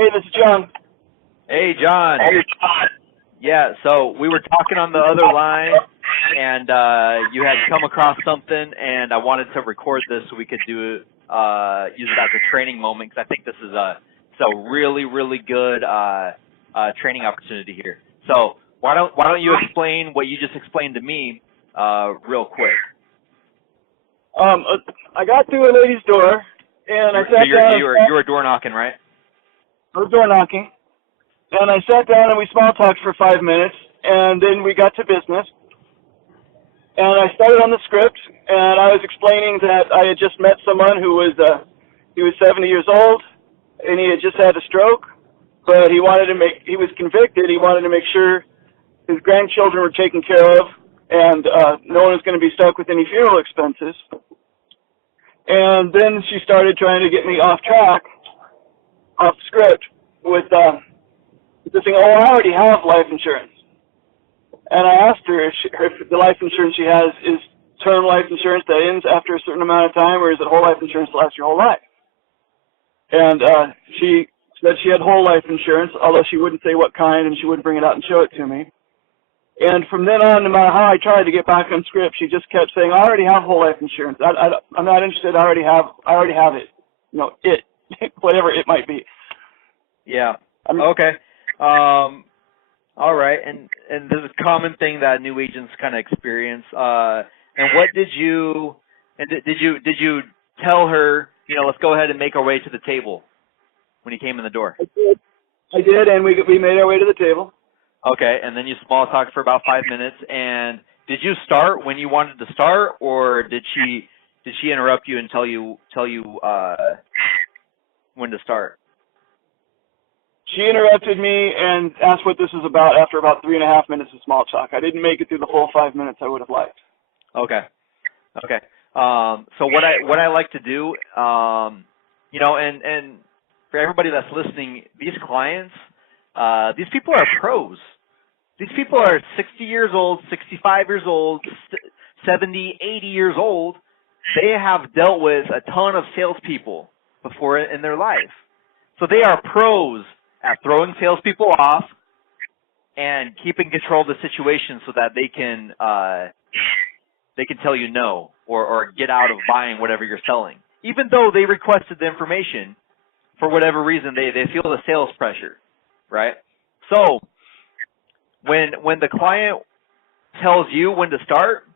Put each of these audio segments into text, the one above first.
Hey, this is John. Hey, John. Hey, John. Yeah, so we were talking on the other line, and you had come across something, and I wanted to record this so we could use it as a training moment, because I think this is a really, really good training opportunity here. So why don't you explain what you just explained to me real quick? I got through a lady's door, and I sat down. You were door knocking, right? I was door knocking, and I sat down and we small talked for 5 minutes, and then we got to business. And I started on the script, and I was explaining that I had just met someone who was he was 70 years old, and he had just had a stroke, but he was convicted. He wanted to make sure his grandchildren were taken care of, and no one was going to be stuck with any funeral expenses. And then she started trying to get me off track, off script, with this thing, I already have life insurance. And I asked her if the life insurance she has is term life insurance that ends after a certain amount of time, or is it whole life insurance that lasts your whole life? And she said she had whole life insurance, although she wouldn't say what kind, and she wouldn't bring it out and show it to me. And from then on, no matter how I tried to get back on script, she just kept saying, I already have whole life insurance. I'm not interested. I already have it. You know, it, whatever it might be. Yeah. Okay. All right. And there's a common thing that new agents kind of experience. And what did you tell her, let's go ahead and make our way to the table when you came in the door? I did, and we made our way to the table. Okay, and then you small talked for about 5 minutes. And did you start when you wanted to start, or did she interrupt you and tell you when to start? She interrupted me and asked what this was about after about 3.5 minutes of small talk. I didn't make it through the full 5 minutes I would have liked. Okay. So what I like to do, and for everybody that's listening, these clients, these people are pros. These people are 60 years old, 65 years old, 70, 80 years old. They have dealt with a ton of salespeople before in their life. So they are pros at throwing salespeople off and keeping control of the situation so that they can tell you no or get out of buying whatever you're selling. Even though they requested the information, for whatever reason, they feel the sales pressure, right? So when the client tells you when to start,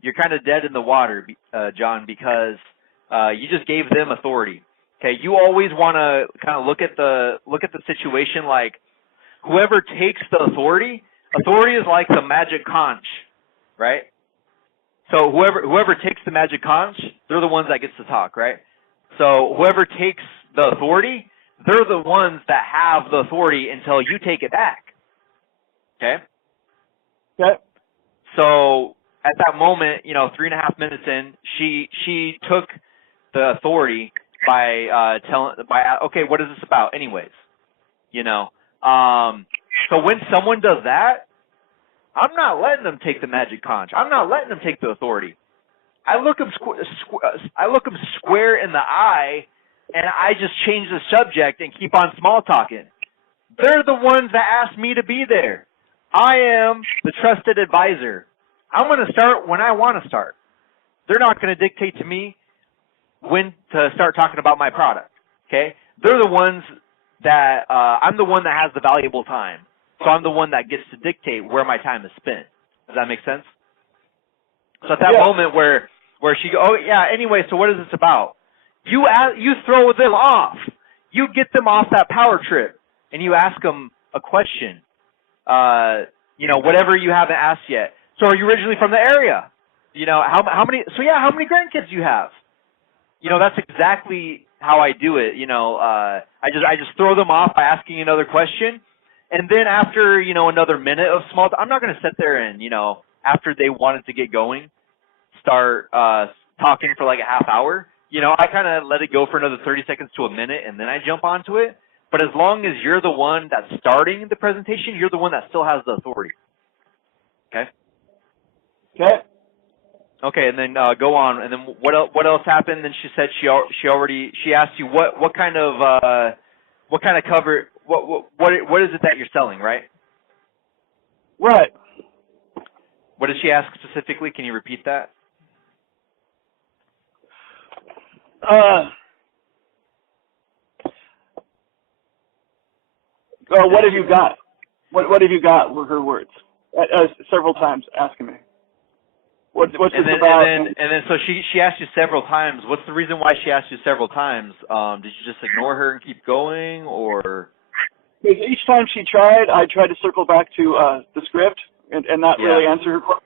you're kind of dead in the water, John, because you just gave them authority. Okay, you always want to kind of look at the situation like whoever takes the authority is like the magic conch, right? So whoever takes the magic conch, they're the ones that gets to talk, right? So whoever takes the authority, they're the ones that have the authority until you take it back. Okay? Okay. So at that moment, 3.5 minutes in, she took the authority by okay, what is this about anyways? So when someone does that, I'm not letting them take the magic conch. I'm not letting them take the authority. I look them square in the eye, and I just change the subject and keep on small talking. They're the ones that asked me to be there. I am the trusted advisor. I'm going to start when I want to start. They're not going to dictate to me when to start talking about my product, okay? They're the ones that, I'm the one that has the valuable time. So I'm the one that gets to dictate where my time is spent. Does that make sense? So at that moment where she goes, oh, yeah, anyway, so what is this about? You throw them off. You get them off that power trip, and you ask them a question, whatever you haven't asked yet. So are you originally from the area? How many grandkids do you have? That's exactly how I do it. I just throw them off by asking another question. And then after, another minute of small talk, I'm not going to sit there and, after they wanted to get going, start talking for like a half hour. I kind of let it go for another 30 seconds to a minute, and then I jump onto it. But as long as you're the one that's starting the presentation, you're the one that still has the authority. Okay? Okay. Okay, and then go on. And then what else happened? Then she said she asked you what kind of what kind of cover? What is it that you're selling, right? Right. What did she ask specifically? Can you repeat that? What have you got? What have you got? Were her words. Several times asking me. What's this about? And then so she asked you several times. What's the reason why she asked you several times? Did you just ignore her and keep going, or? Because each time she tried, I tried to circle back to the script and not really answer her question.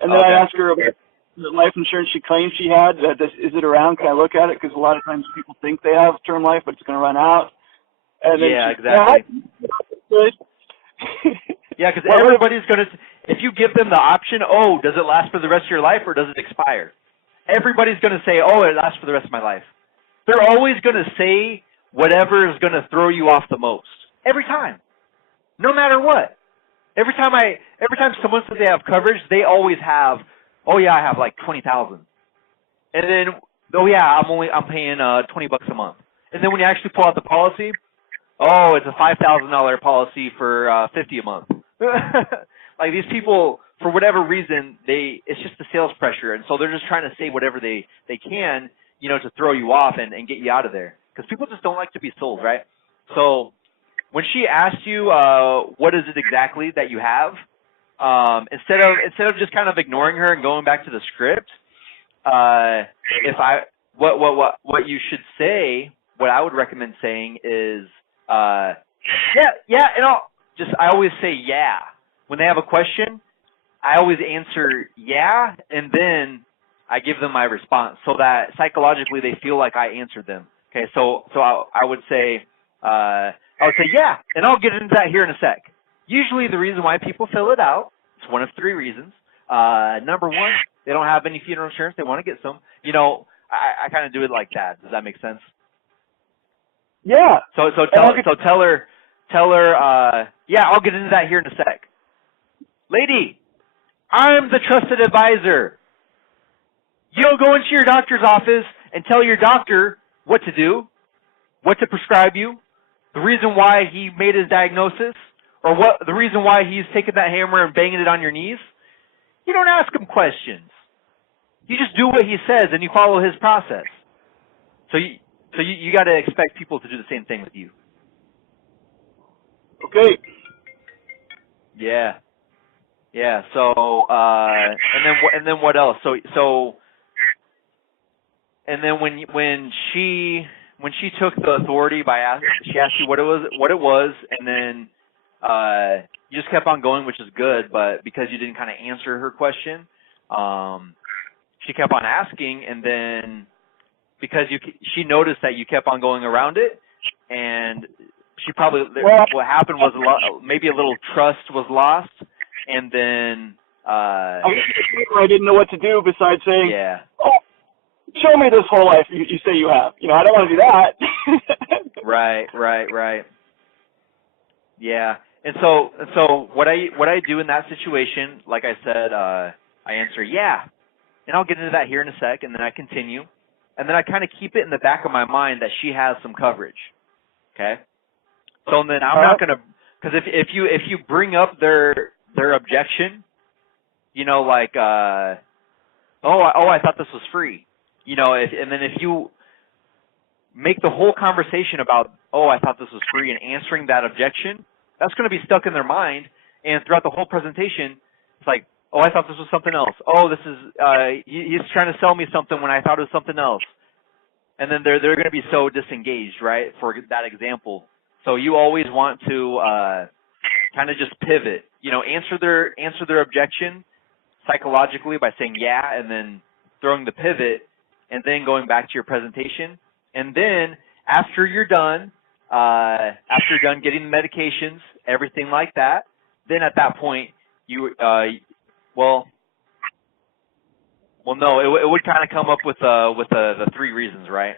And then I asked her about the life insurance she claimed she had. Is it around? Can I look at it? Because a lot of times people think they have term life, but it's going to run out. And then exactly. Yeah, because everybody's going to, if you give them the option, oh, does it last for the rest of your life or does it expire? Everybody's going to say, oh, it lasts for the rest of my life. They're always going to say whatever is going to throw you off the most. Every time. No matter what. Every time someone says they have coverage, they always have, oh yeah, I have like 20,000. And then, oh yeah, I'm paying $20 a month. And then when you actually pull out the policy, oh, it's a $5,000 policy for $50 a month. Like these people, for whatever reason, it's just the sales pressure, and so they're just trying to say whatever they can, to throw you off and get you out of there. Because people just don't like to be sold, right? So when she asked you what is it exactly that you have, instead of just kind of ignoring her and going back to the script, what you should say, what I would recommend saying is, I always say yeah. When they have a question, I always answer yeah, and then I give them my response so that psychologically they feel like I answered them. Okay, so I would say yeah, and I'll get into that here in a sec. Usually the reason why people fill it out, it's one of three reasons. Number one, they don't have any funeral insurance, they want to get some. I kind of do it like that. Does that make sense? Yeah. So tell her, yeah, I'll get into that here in a sec. Lady, I'm the trusted advisor. You don't go into your doctor's office and tell your doctor what to do, what to prescribe you, the reason why he made his diagnosis, or the reason why he's taking that hammer and banging it on your knees. You don't ask him questions. You just do what he says and you follow his process. So you got to expect people to do the same thing with you. Okay. Yeah. Yeah. So and then what else? So and then when she took the authority she asked you what it was, and then you just kept on going, which is good. But because you didn't kind of answer her question, she kept on asking, and then because she noticed that you kept on going around it, and she probably what happened was maybe a little trust was lost, and then I didn't know what to do besides saying, yeah. Oh, show me this whole life you say you have. I don't want to do that. Right. Yeah. And so what I do in that situation, like I said, I answer yeah, and I'll get into that here in a sec, and then I continue, and then I kind of keep it in the back of my mind that she has some coverage. Okay. So then I'm not gonna, because if you bring up their objection, like I thought this was free, and then if you make the whole conversation about I thought this was free and answering that objection, that's going to be stuck in their mind, and throughout the whole presentation, it's like, I thought this was something else. This is he's trying to sell me something when I thought it was something else, and then they're going to be so disengaged, right? For that example. So you always want to kind of just pivot, answer their objection psychologically by saying yeah, and then throwing the pivot, and then going back to your presentation. And then after you're done getting the medications, everything like that, then at that point you no, it would kind of come up with the three reasons, right?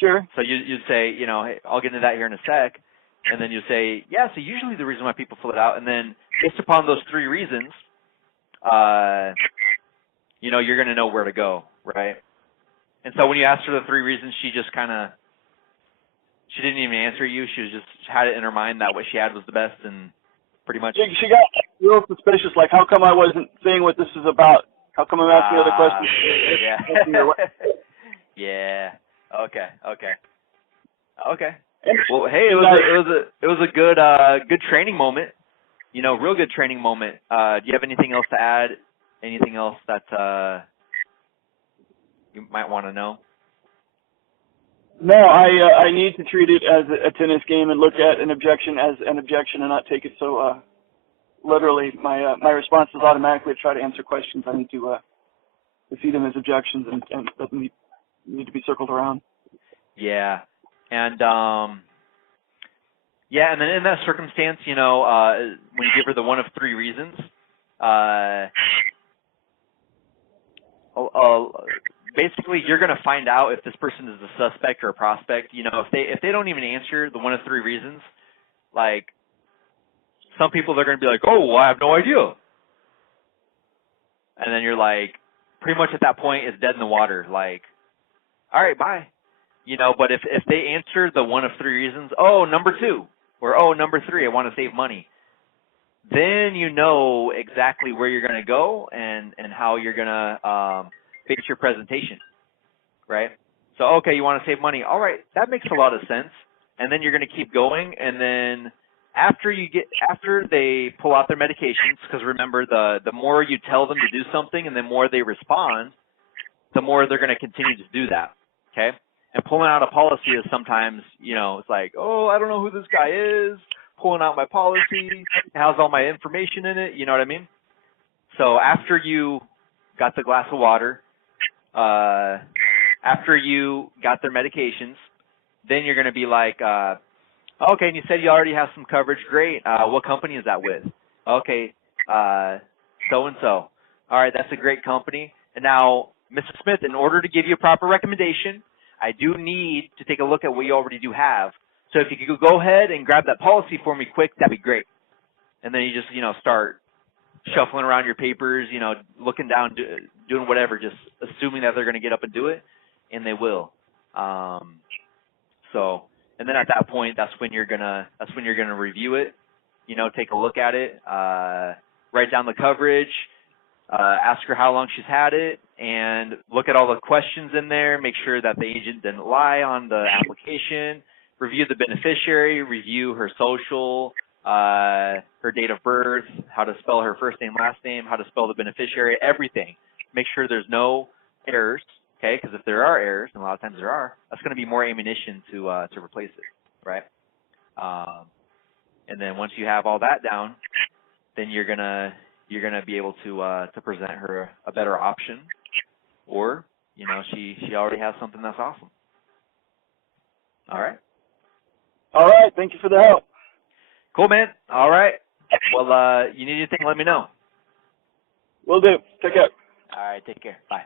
Sure. So you'd say, hey, I'll get into that here in a sec, and then you say, yeah, so usually the reason why people fill it out, and then based upon those three reasons, you're going to know where to go, right? And so when you ask her the three reasons, she just kind of She didn't even answer you. She was just had it in her mind that what she had was the best, and pretty much. She got real suspicious, like, how come I wasn't saying what this is about? How come I'm asking other questions? Yeah. Yeah. Okay. Well, hey, it was a good training moment. You know, real good training moment. Do you have anything else to add? Anything else that you might want to know? No, I need to treat it as a tennis game and look at an objection as an objection and not take it so literally. My response is automatically to try to answer questions. I need to see them as objections and let them need to be circled around. Yeah, and yeah, and then in that circumstance, you know, when you give her the one of three reasons, basically you're going to find out if this person is a suspect or a prospect. You know, if they don't even answer the one of three reasons, like some people, they're going to be like, oh, well, I have no idea. And then you're like, pretty much at that point, it's dead in the water. Like, all right, bye. You know, but if they answer the one of three reasons, oh, number two, or oh, number three, I want to save money, then you know exactly where you're going to go and how you're going to fix your presentation, right? So, okay, you want to save money. All right, that makes a lot of sense. And then you're going to keep going, and then after they pull out their medications, because remember, the more you tell them to do something and the more they respond, the more they're going to continue to do that, okay? And pulling out a policy is sometimes, you know, it's like, oh, I don't know who this guy is, pulling out my policy, it has all my information in it, you know what I mean? So after you got the glass of water, after you got their medications, then you're going to be like, okay, and you said you already have some coverage. Great. What company is that with? Okay, so-and-so. All right, that's a great company. And now, Mr. Smith, in order to give you a proper recommendation, I do need to take a look at what you already do have. So if you could go ahead and grab that policy for me quick, that'd be great. And then you just, you know, start shuffling around your papers, you know, looking down, doing whatever, just assuming that they're going to get up and do it, and they will. So, and then at that point, that's when you're gonna review it, you know, take a look at it, write down the coverage, ask her how long she's had it, and look at all the questions in there, make sure that the agent didn't lie on the application, review the beneficiary, review her social, her date of birth, how to spell her first name, last name, how to spell the beneficiary, everything. Make sure there's no errors, okay, because if there are errors, and a lot of times there are, that's going to be more ammunition to replace it, right? And then once you have all that down, then you're gonna be able to present her a better option, or you know she already has something that's awesome. All right. All right. Thank you for the help. Cool, man. All right. Well, you need anything, let me know. Will do. Take care. All right. Take care. Bye.